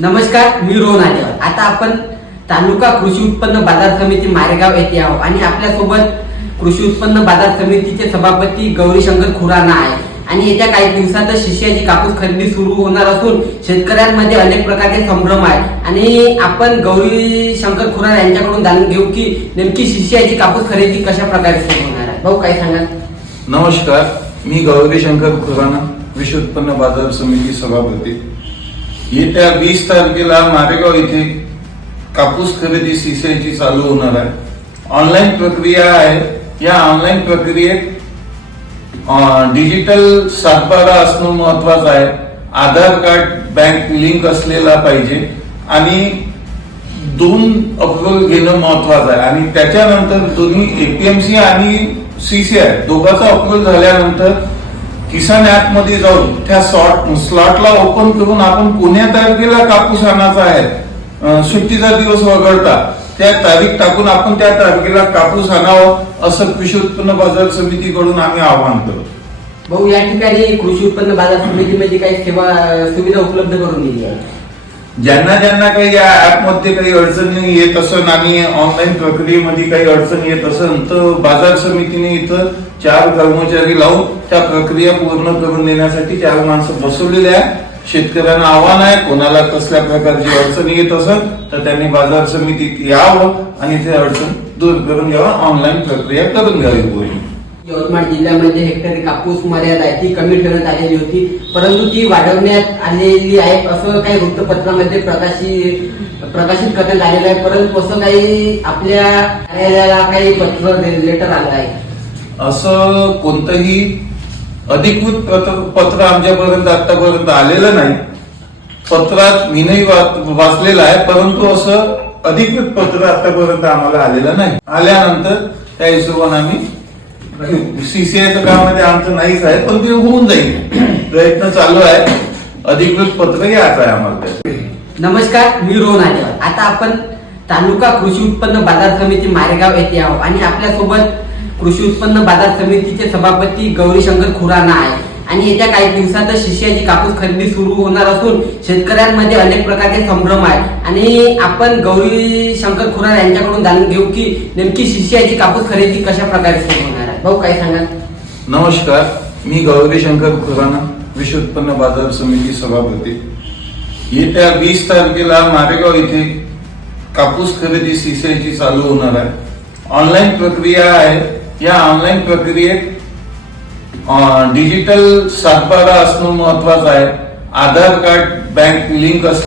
नमस्कार मी रोहन आलेवर. आता आपण तालुका कृषी उत्पन्न बाजार समिती मारेगाव येथे आहोत आणि आपल्यासोबत कृषी उत्पन्न बाजार समितीचे सभापती गौरीशंकर खुराना आहे. आणि येत्या काही दिवसातच शिष्याची कापूस खरेदी सुरू होणार असून शेतकऱ्यांमध्ये अनेक प्रकारचे संभ्रम आहे. आणि आपण गौरीशंकर खुराना यांच्याकडून जाणून घेऊ की नेमकी शिष्याची कापूस खरेदी कशा प्रकारे सुरू होणार आहे. भाऊ काय सांगाल? नमस्कार मी गौरी शंकर खुराना विश्व उत्पन्न बाजार समिती सभापती. येत्या वीस तारखेला मारेगाव येथे कापूस खरेदी सीसीआयची चालू होणार आहे. ऑनलाईन प्रक्रिया आहे. या ऑनलाईन प्रक्रियेत डिजिटल सातबारा असणं महत्वाचं आहे. आधार कार्ड बँक लिंक असलेला पाहिजे. आणि दोन अप्रुव्हल घेणं महत्वाचं आहे. आणि त्याच्यानंतर दोन्ही एपीएमसी आणि सीसीआय दोघांचा अप्रुव्हल झाल्यानंतर किसान ऍपमध्ये जाऊन त्या सॉट स्लॉटला ओपन करून आपण कोण्या तारखेला कापूस आणायचा आहे. सुट्टीचा दिवस वगळता. त्या तारीख टाकून आपण त्या तारखेला कापूस आणावं असं कृषी उत्पन्न बाजार समितीकडून आम्ही आवाहन करतो. भाऊ या ठिकाणी कृषी उत्पन्न बाजार समितीमध्ये काही सेवा सुविधा उपलब्ध करून दिली आहे. ज्यांना ज्यांना काही या ऍपमध्ये काही अडचणी येत असन आणि ऑनलाईन प्रक्रियेमध्ये काही अडचण येत असन तर बाजार समितीने इथं चार कर्मचारी लावून त्या प्रक्रिया पूर्ण करून देण्यासाठी चार माणसं बसवलेली आहे शेतकऱ्यांना आव्हान आहे कोणाला कसल्या प्रकारची अडचण येत असेल तर त्यांनी बाजार समितीत यावं आणि ते अडचण दूर करून घ्यावं ऑनलाईन प्रक्रिया करून घ्यावी. होईल यवतमाळ जिल्ह्यामध्ये हेक्टरी कापूस मर्यादा आहे ती कमी ठेवण्यात आलेली होती. परंतु ती वाढवण्यात आलेली आहे असं काही वृत्तपत्रामध्ये प्रकाशित प्रकाशित करण्यात आलेलं आहे. परंतु असं काही आपल्या कार्यालयाला काही पत्र लेटर आलं आहे असं कोणतंही अधिकृत पत्र पत्र आमच्यापर्यंत आतापर्यंत आलेलं नाही. पत्रात मीनही वा- वाचलेलं आहे परंतु असं अधिकृत पत्र आतापर्यंत आम्हाला आलेलं नाही. आल्यानंतर त्या हिशोबाने आम्ही म्हणजे सीसीआयचं कामामध्ये आमचं नाहीच आहे पण ते होऊन जाईल. प्रयत्न चालू आहे. अधिकृत पत्र घ्यायचं आहे आम्हाला नमस्कार मी रोहन आले आता आपण तालुका कृषी उत्पन्न बाजार समिती मारेगाव येथे आहोत आणि आपल्यासोबत कृषी उत्पन्न बाजार समितीचे सभापती गौरीशंकर खुराना आहे आणि येत्या काही दिवसातच शिष्याची कापूस खरेदी सुरू होणार असून शेतकऱ्यांमध्ये अनेक प्रकारचे संभ्रम आहे. आणि आपण गौरी शंकर खुराना यांच्याकडून जाणून घेऊ की नेमकी शिष्याची कापूस खरेदी कशा प्रकारे सुरू होणार आहे. भाऊ काय सांगाल? नमस्कार. मी गौरी शंकर खुराना विश्व उत्पन्न बाजार समिती सभापती. येत्या वीस तारखेला मारेगाव येथे कापूस खरेदी सीसीआयची चालू होणार आहे. ऑनलाईन प्रक्रिया आहे. या ऑनलाईन प्रक्रियेत डिजिटल सातबारा असणं महत्वाचं आहे. आधार कार्ड बँक लिंक असणं